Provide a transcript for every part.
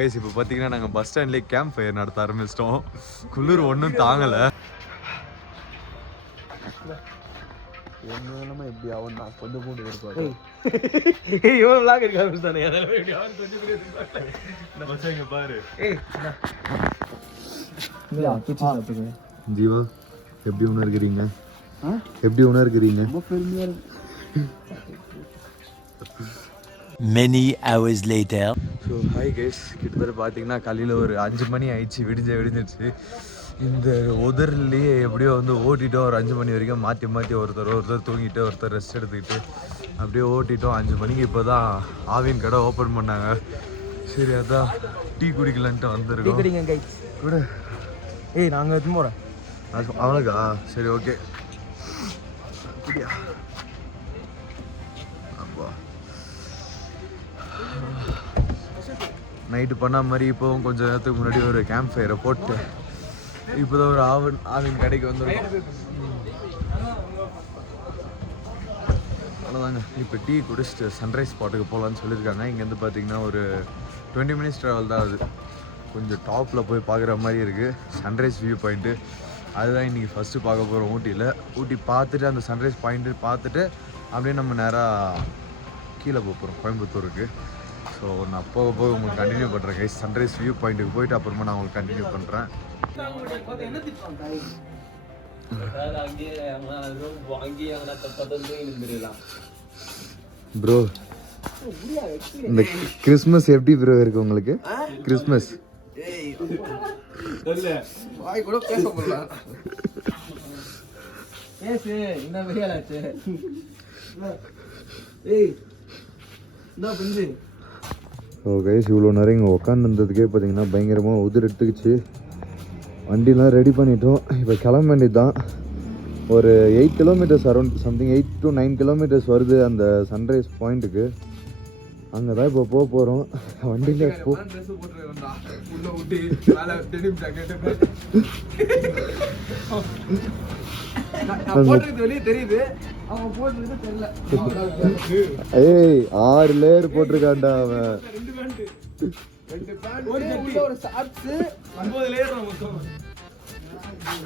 Guys இப்போ பார்த்தீங்கன்னா நாங்கள் பஸ் ஸ்டாண்ட்லேயே கேம்ப் ஃபயர் நடத்த ஆரம்பிச்சிட்டோம். குளிர் ஒன்றும் தாங்கலை. என்ன எப்படி அவன் நான் கொஞ்சம் கூட இருப்பாரு இவன் விளாக் இருக்க ஆரம்பிச்சிட்டானே. இங்கே பாரு ஜீவா, எப்படி உணர்கிறீங்க? எப்படி உணர்கிறீங்க? Many hours later. So hi guys, கிட்டத்தட்ட பார்த்தீங்கன்னா காலையில் ஒரு 5 மணி ஆயிடுச்சு. விடிஞ்சிருச்சு. இந்த உதர்லேயே எப்படியோ வந்து ஓட்டிட்டோம். ஒரு 5 மணி வரைக்கும் மாற்றி மாற்றி ஒருத்தர் தூங்கிட்டு ஒருத்தர் ரெஸ்ட் எடுத்துக்கிட்டு அப்படியே ஓட்டிட்டோம். 5 மணிக்கு இப்போ தான் ஆவின் கடை ஓப்பன் பண்ணாங்க. சரி அதான் டீ குடிக்கலான்ட்டு வந்துருக்கோம். கூட நாங்கள் எடுத்து போகிறேன் அவனுக்கா? சரி ஓகே அப்படியா. அப்பா நைட்டு பண்ண மாதிரி இப்போவும் கொஞ்சம் நேரத்துக்கு முன்னாடி ஒரு கேம்ப் ஃபயரை போட்டு இப்போ தான் ஒரு ஆவின் கடைக்கு வந்துருக்கோம். அவ்வளோதாங்க. இப்போ டீ குடிச்சிட்டு சன்ரைஸ் ஸ்பாட்டுக்கு போகலான்னு சொல்லியிருக்காங்க. இங்கேருந்து பார்த்தீங்கன்னா ஒரு 20 மினிட்ஸ் ட்ராவல் தான். அது கொஞ்சம் டாப்பில் போய் பார்க்குற மாதிரி இருக்குது. சன்ரைஸ் வியூ பாயிண்ட்டு அதுதான் இன்றைக்கி ஃபஸ்ட்டு பார்க்க போகிறோம் ஊட்டியில். ஊட்டி பார்த்துட்டு அந்த சன்ரைஸ் பாயிண்ட்டு பார்த்துட்டு அப்படியே நம்ம நேராக கீழே போகிறோம் கோயம்புத்தூருக்கு. ஸோ நான் போக போக உங்களுக்கு கண்டினியூ பண்ணுறேன் கைஸ். சன்ரைஸ் வியூ பாயிண்ட்டுக்கு போயிட்டு அப்புறமா நான் உங்களுக்கு கண்டினியூ பண்ணுறேன். ப்ரோ இந்த கிறிஸ்மஸ் எப்படி ப்ரோ இருக்கு உங்களுக்கு? கிறிஸ்மஸ் ஸோ கைஸ், இவ்வளோ நேரம் இங்கே உட்காந்துருந்ததுக்கே பார்த்தீங்கன்னா பயங்கரமாக உதிர் எடுத்துக்கிச்சு. வண்டிலாம் ரெடி பண்ணிட்டோம். இப்போ கிளம்ப வேண்டியது தான். ஒரு 8 kilometres around something 8 to 9 kilometres வருது அந்த சன்ரைஸ் பாயிண்ட்டுக்கு. அங்கே தான் இப்போ போக போகிறோம். வண்டியில் போ ஏய் 6 லேயர் போட்டிருக்கான்டா அவன்.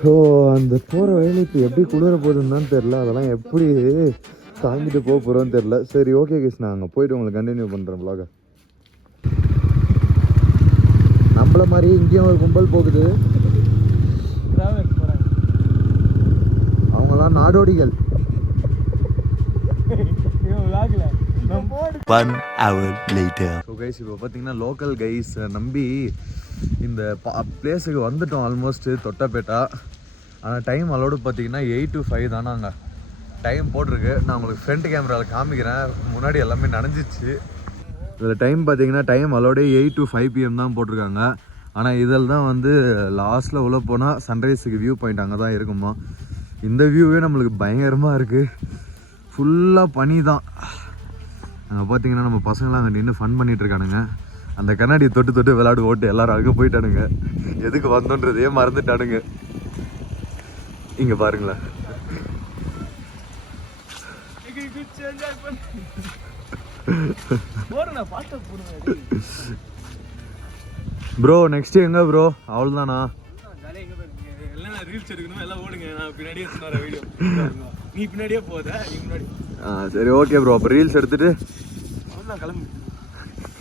ஸோ அந்த போகிற வழியில் இப்போ எப்படி குளிர போகுதுன்னு தான் தெரில. அதெல்லாம் எப்படி தாங்கிட்டு போக போகிறோன்னு தெரில. சரி ஓகே கேஸ், நான் அங்கே போயிட்டு உங்களுக்கு கண்டினியூ பண்ணுறேன் vlog. நம்மள மாதிரி இங்கேயும் ஒரு கும்பல் போகுது. அவங்களாம் நாடோடிகள். 1 hour later. ஸோ கைஸ், இப்போ பார்த்தீங்கன்னா லோக்கல் கைஸ் நம்பி இந்த பிளேஸுக்கு வந்துட்டோம். ஆல்மோஸ்ட் தொட்டபேட்டா. ஆனால் டைம் அலோடு பார்த்தீங்கன்னா 8 to 5 தானே அங்கே டைம் போட்டிருக்கு. நான் உங்களுக்கு ஃப்ரண்ட் கேமராவில் காமிக்கிறேன். முன்னாடி எல்லாமே நனைஞ்சிச்சு. இதில் டைம் பார்த்தீங்கன்னா டைம் அலோடே 8 to 5 PM தான் போட்டிருக்காங்க. ஆனால் இதில் தான் வந்து லாஸ்ட்டில் உள்ள போனால் சன்ரைஸுக்கு வியூ பாயிண்ட் அங்கே தான் இருக்குமா. இந்த வியூவே நம்மளுக்கு பயங்கரமாக இருக்குது. ஃபுல்லாக பனி தான். அங்கே பார்த்தீங்கன்னா நம்ம பசங்களாம் அங்கே நின்று ஃபன் பண்ணிகிட்டு இருக்கானுங்க. அந்த கண்ணாடியை தொட்டு தொட்டு விளையாடு ஓட்டு எல்லாரும் அங்கே போயிட்டானுங்க. எதுக்கு வந்தோன்றதே மறந்துட்டானுங்க. இங்கே பாருங்களேன். ப்ரோ நெக்ஸ்ட் எங்க ப்ரோ? அவ்வளோதானா? சரி ஓகே ப்ரோ, அப்போ ரீல்ஸ் எடுத்துட்டு கிளம்பு.